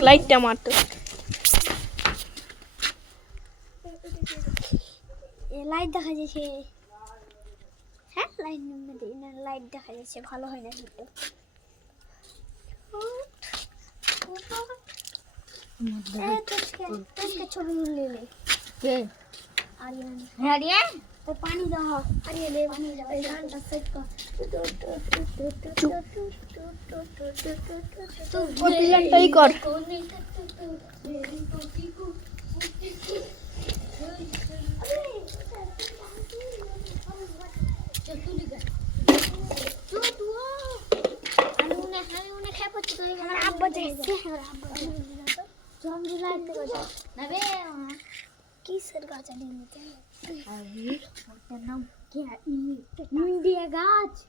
লাইটটা মারতো লাইট দেখা যাচ্ছে হ্যাঁ লাইট দেখা যাচ্ছে ভালো হয় না কিন্তু ছবি নিলে আরিয়ান तो पानी दो अरे ले पानी दो जान तक का तो बोतलটাই কর किसर गाछ लेते अभी उसका नाम क्या इंडिया गाछ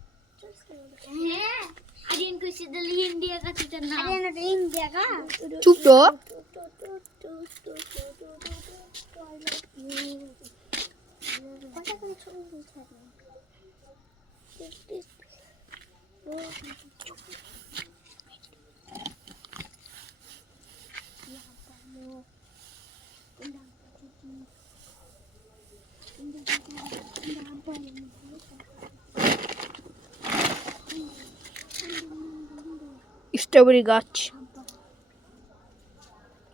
हैं अरियन को सीधे इंडिया का तेरा नाम अरियन इंडिया का চুপ তো पता कर छोड़ दे স্ট্রবেরি গাছ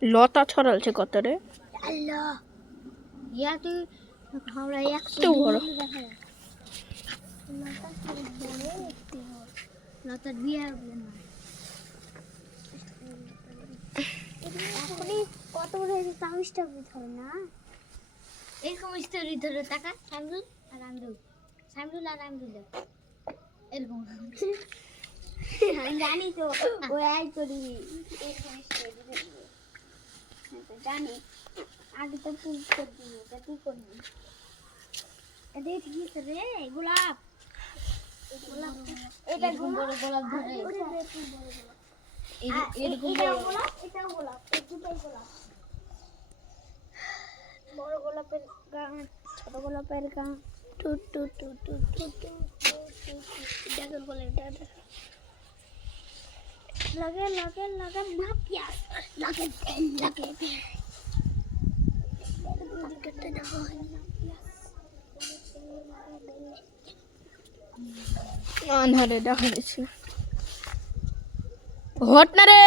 লতা ছড়ালছে কত রে আল্লাহ ইয়া তুই আমরা একটু বড় লতার বিয়ে হবে না এখনই কত বড় হয়েছে তামিজটা বুঝবে না এরকম স্টোরি ধরে টাকা সামরুল আর আমরুল এরকম আমি জানি তো ওই আই করি এরকম স্টোরি জানি আগে তো তুই করবি এটা তুই করবি এটা ঠিক রে গোলাপ এটা গোলাপ ধরে এটা গোলাপ এই দুটোই গোলাপ বড় গোলাপের গাছ ছোট গোলাপের গাছ টু টু টু টু টু টু দেখো বলে लगे ना प्यास लगे करते ना আন্ধারে দেখা যাচ্ছে হট না রে